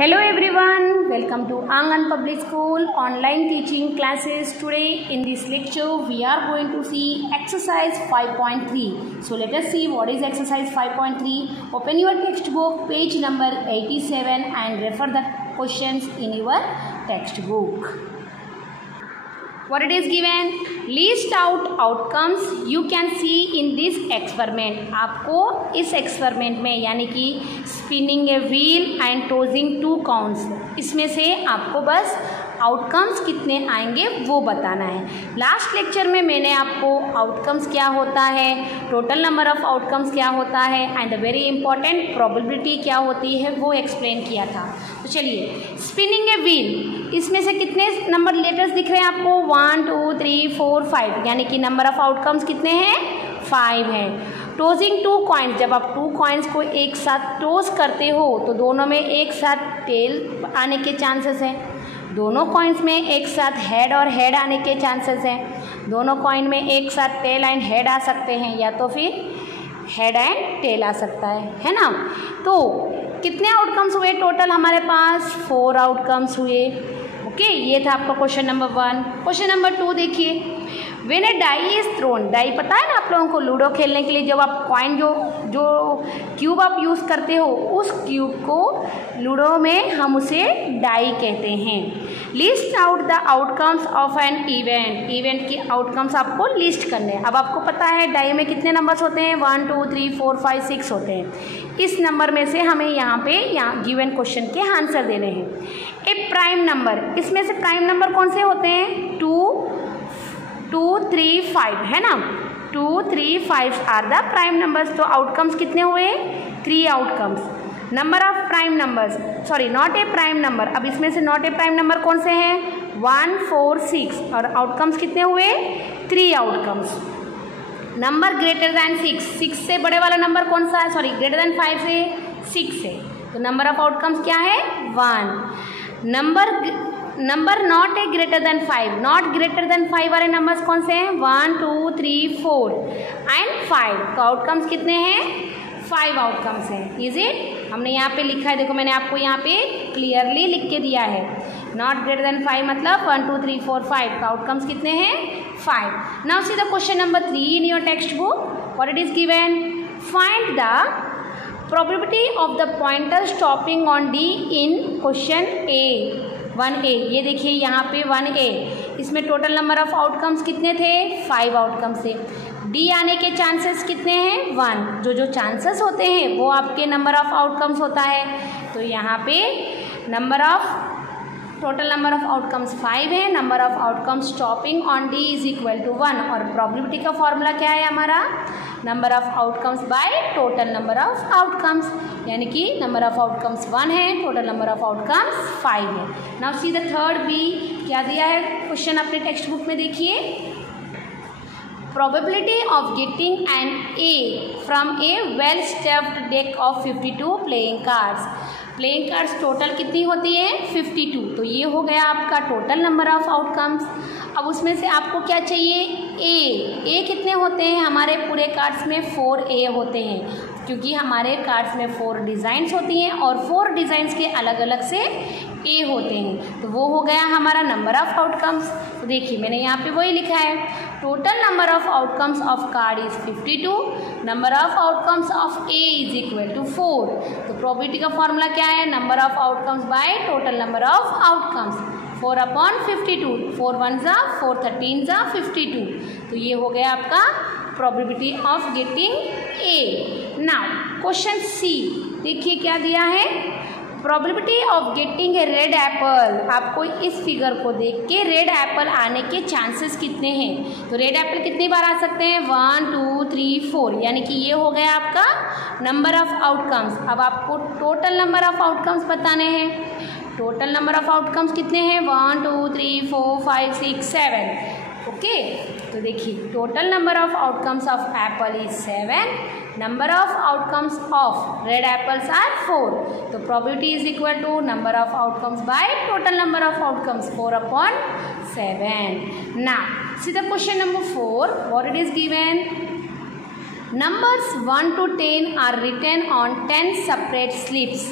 Hello everyone, welcome to Angan Public School online teaching classes. Today in this lecture we are going to see exercise 5.3. So let us see what is exercise 5.3. Open your textbook page number 87 and refer the questions in your textbook. What it is given, list out outcomes you can see in this experiment. आपको इस experiment में यानी कि spinning a wheel and tossing 2 counts, इसमें से आपको बस outcomes कितने आएंगे वो बताना है। लास्ट लेक्चर में मैंने आपको आउटकम्स क्या होता है, टोटल नंबर ऑफ आउटकम्स क्या होता है and the very important probability क्या होती है वो एक्सप्लेन किया था। तो चलिए, स्पिनिंग ए व्हील, इसमें से कितने नंबर लेटर्स दिख रहे हैं आपको? 1 2 3 4 5, यानी कि नंबर ऑफ आउटकम्स कितने हैं? 5 हैं। टोजिंग 2 कॉइन्स, जब आप 2 कॉइन्स को एक साथ टोज करते हो तो दोनों में एक साथ टेल आने के चांसेस हैं, दोनों कॉइन्स में एक साथ हेड और हेड आने के चांसेस हैं, दोनों कॉइन में एक साथ टेल एंड हेड आ सकते हैं या तो फिर हेड एंड टेल आ सकता है ना। तो कितने आउटकम्स हुए टोटल हमारे पास? 4 आउटकम्स हुए। ओके, ये था आपका क्वेश्चन नंबर 1। क्वेश्चन नंबर 2 देखिए, when a die is thrown, die पता है ना आप लोगों को लूडो खेलने के लिए जब आप कॉइन जो क्यूब आप यूज़ करते हो उस क्यूब को लूडो में हम उसे डाई कहते हैं। List out the outcomes of an event, event के आउटकम्स आपको लिस्ट करने हैं। अब आपको पता है डाई में कितने नंबर्स होते हैं? 1 2 3 4 5 6 होते हैं। इस नंबर में से हमें यहाँ गिवन क्वेश्चन के आंसर देने हैं। ए प्राइम नंबर, इसमें से प्राइम नंबर कौन से होते हैं? 2 2 3 5 है ना। 2 3 5 आर द प्राइम नंबर्स। तो आउटकम्स कितने हुए? 3 outcomes. Number of prime numbers, sorry not a prime number, अब इसमें से नॉट ए प्राइम नंबर कौन से हैं? 1 4 6, और आउटकम्स कितने हुए? 3 आउटकम्स। नंबर ग्रेटर दैन 6 से बड़े वाला नंबर कौन सा है? सॉरी, ग्रेटर दैन 5 से 6 है, तो नंबर ऑफ आउटकम्स क्या है? 1। Number not a greater than 5, not greater than 5 वाले नंबर्स कौन से हैं? 1 2 3 4 एंड 5, तो आउटकम्स कितने हैं? 5 आउटकम्स हैं। Is it? हमने यहाँ पे लिखा है, देखो मैंने आपको यहाँ पे क्लियरली लिख के दिया है। नॉट ग्रेटर देन 5 मतलब 1 2 3 4 5, तो आउटकम्स कितने हैं? 5। Now see the question number 3 in your text book. What it is given, find the probability of the pointer stopping on D in question A 1A। ये देखिए यहाँ पे 1A, इसमें total number of outcomes कितने थे? 5 outcomes थे। D आने के चांसेस कितने हैं? 1। जो चांसेस होते हैं वो आपके नंबर ऑफ आउटकम्स होता है। तो यहाँ पे टोटल नंबर ऑफ आउटकम्स 5 है, number of outcomes stopping on D is equal to 1, और प्रोबेबिलिटी का फॉर्मूला क्या है हमारा? Number of outcomes by total number of outcomes, यानी कि नंबर ऑफ आउटकम्स 1 है, टोटल नंबर ऑफ आउटकम्स 5 है। Now see the third B, क्या दिया है क्वेश्चन अपने टेक्स्ट बुक में देखिए। Probability of getting an A from a well stuffed deck of 52 playing cards. Playing cards total कितनी होती है? 52। तो ये हो गया आपका टोटल नंबर ऑफ आउटकम्स। अब उसमें से आपको क्या चाहिए? ए कितने होते हैं? हमारे पूरे कार्ड्स में 4A होते हैं, क्योंकि हमारे कार्ड्स में 4 डिज़ाइंस होती हैं और 4 डिज़ाइंस के अलग अलग से A होते हैं, तो वो हो गया हमारा नंबर ऑफ आउटकम्स। तो देखिए मैंने यहाँ पे वही लिखा है, total number of outcomes of card is 52, number of outcomes of A is equal to 4। तो प्रोबेबिलिटी का फॉर्मूला क्या है? Number of outcomes by total number of outcomes, 4 upon 52, 4 1 जा 4 13 जा 52। तो ये हो गया आपका probability of getting A। Now question C देखिए क्या दिया है, probability of getting a red Apple. आपको इस फिगर को देख के रेड एप्पल आने के चांसेस कितने हैं? तो रेड एप्पल कितनी बार आ सकते हैं? 1 2 3 4, यानी कि ये हो गया आपका नंबर ऑफ आउटकम्स। अब आपको टोटल नंबर ऑफ आउटकम्स बताने हैं। टोटल नंबर ऑफ आउटकम्स कितने हैं? 1 2 3 4 5 6 7। ओके, तो देखिए total number of outcomes of apple is 7, number of outcomes of red apples are 4। तो probability is equal to number of outcomes by total number of outcomes, 4 upon 7। Now see the question number 4, what it is given. Numbers 1 to 10 are written on 10 separate slips.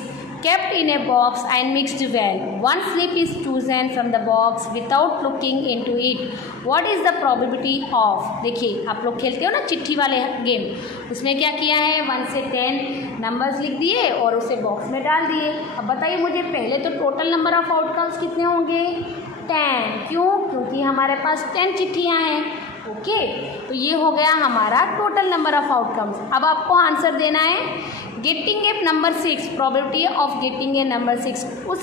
kept in a box and mixed well. One slip is chosen from the box without looking into it. What is the probability of? देखिए आप लोग खेलते हो ना चिट्ठी वाले game, उसमें क्या किया है 1 से 10 नंबर्स लिख दिए और उसे बॉक्स में डाल दिए। अब बताइए मुझे पहले तो टोटल नंबर ऑफ आउटकम्स कितने होंगे 10। क्यों? क्योंकि हमारे पास 10 चिट्ठियाँ हैं। ओके, तो ये हो गया हमारा टोटल नंबर ऑफ आउटकम्स। अब आपको आंसर देना है getting a number 6, probability of getting a number 6। उस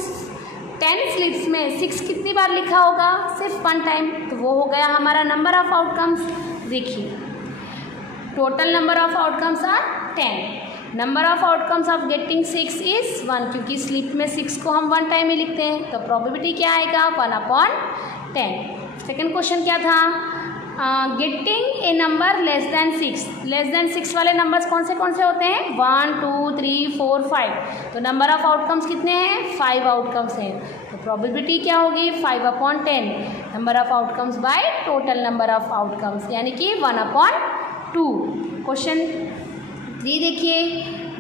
10 स्लिप्स में 6 कितनी बार लिखा होगा? सिर्फ 1 टाइम, तो वो हो गया हमारा नंबर ऑफ आउटकम्स। देखिए total number of outcomes are 10, number of outcomes of getting 6 is 1, क्योंकि स्लिप में 6 को हम 1 टाइम में लिखते हैं, तो प्रोबेबिलिटी क्या आएगा 1/10। सेकेंड क्वेश्चन क्या था? Getting a number less than 6। Less than 6 वाले नंबर्स कौन से होते हैं? 1 2 3 4 5। तो नंबर ऑफ आउटकम्स कितने हैं? 5 आउटकम्स हैं, तो प्रोबेबिलिटी क्या होगी 5/10। Number of outcomes by total number of outcomes, यानी कि 1/2। क्वेश्चन 3 देखिए,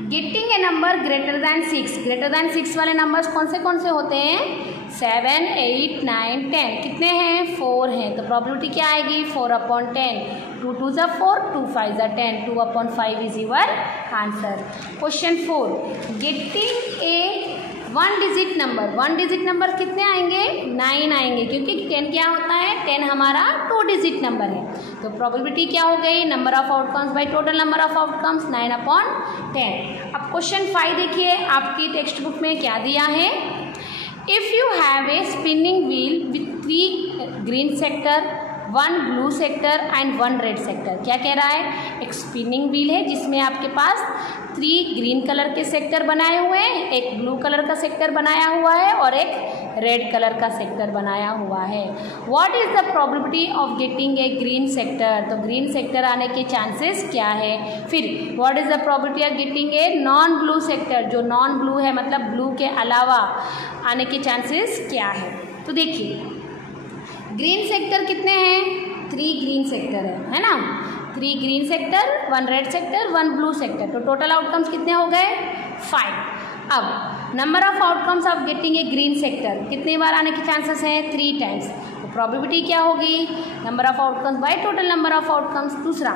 getting a number greater than 6। Greater than 6 वाले नंबर्स कौन से होते हैं? 7 8 9 10। कितने हैं? 4 हैं, तो प्रोबेबिलिटी क्या आएगी 4/10। 2 2 ज़ा 4, 2 5 ज़ा 10, 2/5 is your answer. Question 4, getting a 1 digit number. 1 digit number कितने आएंगे? 9 आएंगे, क्योंकि 10 क्या होता है? 10 हमारा 2 डिजिट नंबर है, तो प्रोबेबिलिटी क्या हो गई number of outcomes by total number of outcomes 9/10। अब क्वेश्चन 5 देखिए, आपकी टेक्स्ट बुक में क्या दिया है? If you have a spinning wheel with 3 green sector, 1 blue sector and 1 red sector, क्या कह रहा है? एक स्पिनिंग व्हील है जिसमें आपके पास 3 ग्रीन कलर के सेक्टर बनाए हुए हैं, एक ब्लू कलर का सेक्टर बनाया हुआ है और एक रेड कलर का सेक्टर बनाया हुआ है। What is the probability of getting a green sector? तो ग्रीन सेक्टर आने के चांसेस क्या है? फिर what is the probability of getting a non blue sector? जो नॉन ब्लू है मतलब ब्लू के अलावा आने के चांसेस क्या है? तो देखिए ग्रीन सेक्टर कितने हैं? 3 ग्रीन सेक्टर है ना? 3 green sector, 1 red sector, 1 blue sector, तो टोटल आउटकम्स कितने हो गए 5। अब number of outcomes of getting a green sector कितनी बार आने के चांसेस हैं? 3 टाइम्स, तो प्रोबेबिलिटी क्या होगी number of outcomes by total number of outcomes. दूसरा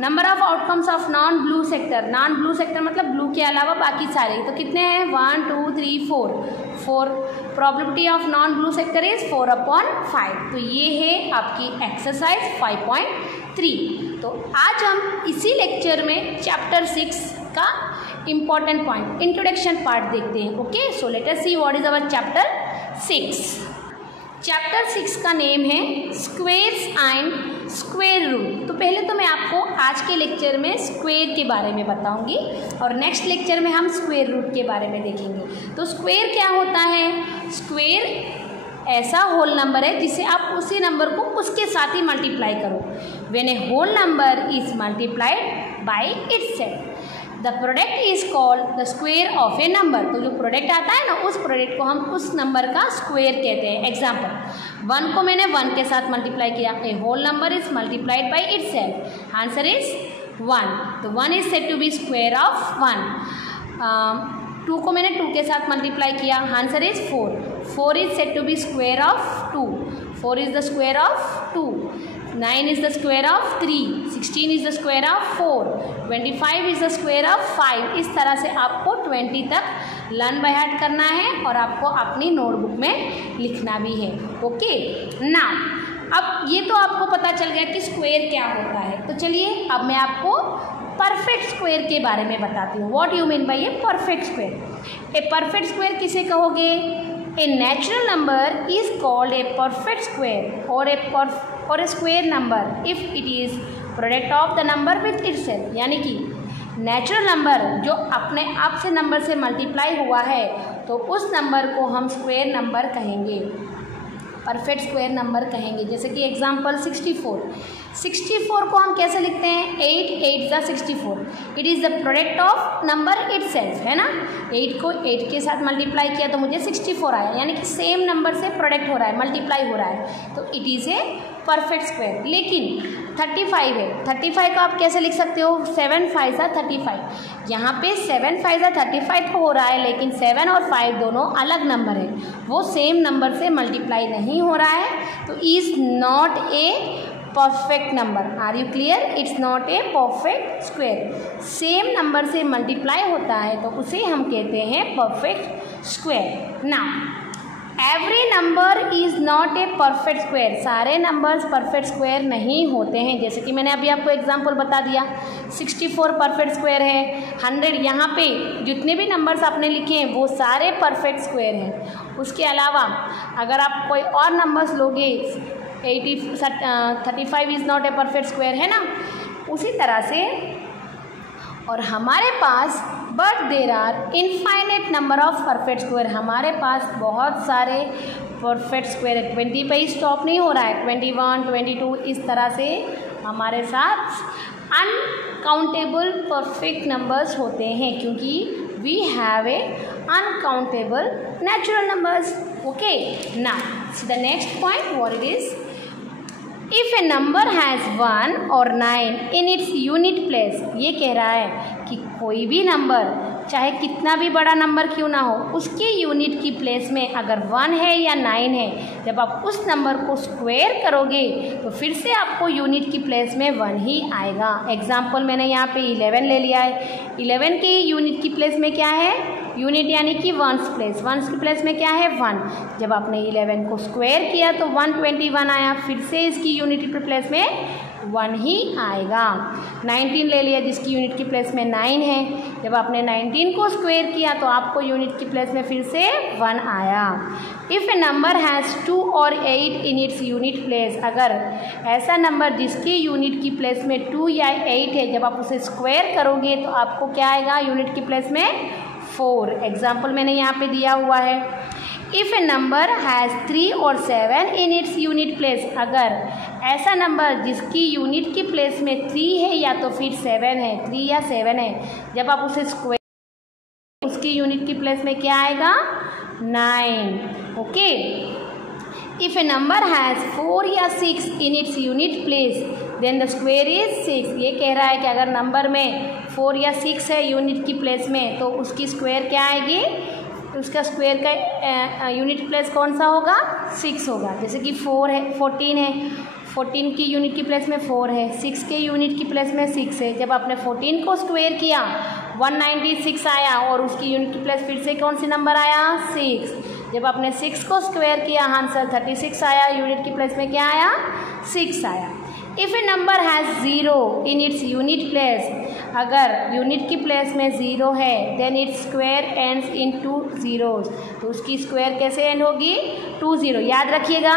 number of outcomes of non blue sector. Non blue sector मतलब ब्लू के अलावा बाकी सारे, तो कितने हैं 1 2 3 4। Probability of non blue sector is 4/5। तो ये है आपकी एक्सरसाइज 5.3। तो आज हम इसी लेक्चर में चैप्टर 6 का इम्पॉर्टेंट पॉइंट इंट्रोडक्शन पार्ट देखते हैं। Okay, so let us see what is our chapter 6। Chapter 6 का नेम है स्क्वेयर्स एंड स्क्वायर रूट। तो पहले तो मैं आपको आज के लेक्चर में स्क्वेयर के बारे में बताऊंगी और नेक्स्ट लेक्चर में हम स्क्वायर रूट के बारे में देखेंगे। तो स्क्वेयर क्या होता है? स्क्वेयर ऐसा होल नंबर है जिसे आप उसी नंबर को उसके साथ ही मल्टीप्लाई करो। When a whole number is multiplied by itself the product is called the square of a number. तो जो प्रोडक्ट आता है ना, उस प्रोडक्ट को हम उस नंबर का स्क्वेयर कहते हैं। एग्जाम्पल 1 को मैंने 1 के साथ मल्टीप्लाई किया, a whole number is multiplied by itself, answer is 1। तो 1 is said to be square of 1। 2 को मैंने 2 के साथ मल्टीप्लाई किया, answer is 4। 4 is said to be square of 2, 4 is the square of 2। 9 is the square of 3, 16 is the square of 4, 25 is the square of 5। इस तरह से आपको 20 तक लर्न बाय हार्ट करना है और आपको अपनी नोटबुक में लिखना भी है। ओके ना, अब ये तो आपको पता चल गया कि स्क्वायर क्या होता है। तो चलिए अब मैं आपको परफेक्ट स्क्वायर के बारे में बताती हूँ। What you mean by a perfect square? A perfect square किसे कहोगे? A natural number is called a perfect square और a square number if it is product of the number with itself. यानी कि नेचुरल नंबर जो अपने आप से number से मल्टीप्लाई हुआ है तो उस नंबर को हम स्क्वायर नंबर कहेंगे, परफेक्ट स्क्वायर नंबर कहेंगे। जैसे कि एग्जांपल 64 को हम कैसे लिखते हैं? 8 8 ज़ा 64, it is the product of number itself, है ना। 8 को 8 के साथ मल्टीप्लाई किया तो मुझे 64 आया, यानी कि सेम नंबर से प्रोडक्ट हो रहा है, मल्टीप्लाई हो रहा है, तो it is a perfect square. लेकिन 35 है, 35 का आप कैसे लिख सकते हो? 7 5 सा 35। यहाँ पे 7 5 सा 35 तो हो रहा है, लेकिन 7 और 5 दोनों अलग नंबर है, वो सेम नंबर से मल्टीप्लाई नहीं हो रहा है, तो is not a perfect number. Are you clear? It's not a perfect square. Same number से मल्टीप्लाई होता है तो उसे हम कहते हैं perfect square. Now every number is not a perfect square. सारे नंबर्स परफेक्ट स्क्वायर नहीं होते हैं। जैसे कि मैंने अभी आपको एग्जांपल बता दिया, 64 परफेक्ट स्क्वायर है, 100, यहाँ पे जितने भी नंबर्स आपने लिखे हैं वो सारे परफेक्ट स्क्वायर हैं। उसके अलावा अगर आप कोई और नंबर्स लोगे, 35 is not a perfect square, है ना, उसी तरह से। और हमारे पास but there are infinite number of perfect square, हमारे पास बहुत सारे परफेक्ट स्क्वायर है। 20 पे ही स्टॉप नहीं हो रहा है, 21, 22, इस तरह से हमारे साथ अनकाउंटेबल परफेक्ट नंबर्स होते हैं, क्योंकि we have a uncountable natural numbers. Okay, now the next point what it is, if a number has 1 और 9 इन इट्स यूनिट प्लेस, ये कह रहा है कि कोई भी नंबर चाहे कितना भी बड़ा नंबर क्यों ना हो, उसके यूनिट की प्लेस में अगर 1 है या 9 है, जब आप उस नंबर को स्क्वायर करोगे तो फिर से आपको यूनिट की प्लेस में 1 ही आएगा। एग्जाम्पल मैंने यहाँ पे 11 ले लिया है, 11 की यूनिट की प्लेस में क्या है? यूनिट यानी कि वंस प्लेस, वंस की प्लेस में क्या है? 1। जब आपने 11 को स्क्वायर किया तो 121 आया, फिर से इसकी यूनिट की प्लेस में 1 ही आएगा। 19 ले लिया जिसकी यूनिट की प्लेस में 9 है, जब आपने 19 को स्क्वायर किया तो आपको यूनिट की प्लेस में फिर से 1 आया। इफ़ ए नंबर हैज़ 2 और 8 इन इट्स यूनिट प्लेस, अगर ऐसा नंबर जिसकी यूनिट की प्लेस में 2 या 8 है, जब आप उसे स्क्वायर करोगे तो आपको क्या आएगा? यूनिट की प्लेस में 4। एग्जाम्पल मैंने यहाँ पे दिया हुआ है, इफ़ ए नंबर हैज़ 3 और 7 इन इट्स यूनिट प्लेस, अगर ऐसा नंबर जिसकी यूनिट की प्लेस में 3 है या तो फिर 7 है, 3 या 7 है, जब आप उसे स्क्वायर, उसकी यूनिट की प्लेस में क्या आएगा? 9। Okay, if a number has 4 या 6 in its unit place then the square is 6। ये कह रहा है कि अगर नंबर में 4 या 6 है यूनिट की प्लेस में तो उसकी स्क्वायर क्या आएगी? उसका स्क्वायर का यूनिट प्लेस कौन सा होगा? 6 होगा। जैसे कि 4 है, 14 है, 14 की यूनिट की प्लेस में 4 है, 6 के यूनिट की प्लेस में 6 है। जब आपने 14 को स्क्वायर किया 196 आया और उसकी यूनिट की प्लेस फिर से कौन सी नंबर आया? 6। जब आपने 6 को स्क्वायर किया आंसर 36 आया, यूनिट की प्लेस में क्या आया? 6 आया। If a number has 0 in its unit place, अगर यूनिट की प्लेस में 0 है then its square ends in 2 zeros, तो उसकी स्क्वायर कैसे एंड होगी? 2 0। याद रखिएगा,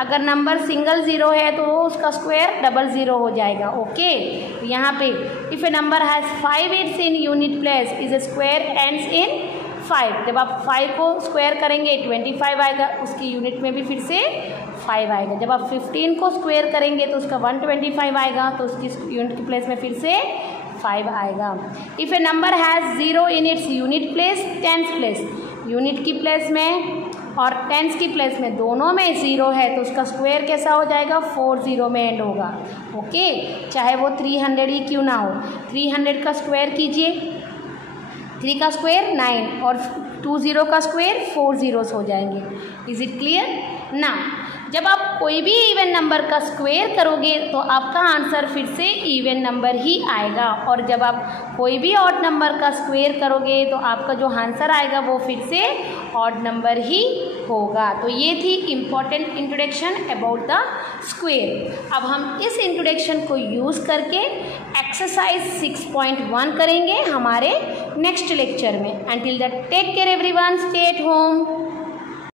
अगर नंबर सिंगल 0 है तो उसका स्क्वायर डबल 0 हो जाएगा। ओके, तो यहाँ पे if a number has 5 it's in unit place is a square ends इन 5, जब आप 5 को स्क्वायर करेंगे 25 आएगा, उसकी यूनिट में भी फिर से 5 आएगा। जब आप 15 को स्क्वायर करेंगे तो उसका 125 आएगा, तो उसकी यूनिट की प्लेस में फिर से 5 आएगा। If a number has 0 in its unit place, tens place, unit की प्लेस में और टेंस की प्लेस में दोनों में 0 है तो उसका स्क्वायर कैसा हो जाएगा? 40 में एंड होगा। ओके, चाहे वो 300 ही क्यों ना हो। 300 का स्क्वायर कीजिए, 3 का स्क्वायर 9 और 20 का स्क्वायर 4 zeros हो जाएंगे। Is it clear? ना, जब आप कोई भी इवन नंबर का स्क्वायर करोगे तो आपका आंसर फिर से इवन नंबर ही आएगा, और जब आप कोई भी ऑड नंबर का स्क्वायर करोगे तो आपका जो आंसर आएगा वो फिर से ऑड नंबर ही होगा। तो ये थी important introduction about the square. अब हम इस इंट्रोडक्शन को यूज़ करके एक्सरसाइज 6.1 करेंगे हमारे नेक्स्ट लेक्चर में। Until that take care everyone, stay at home.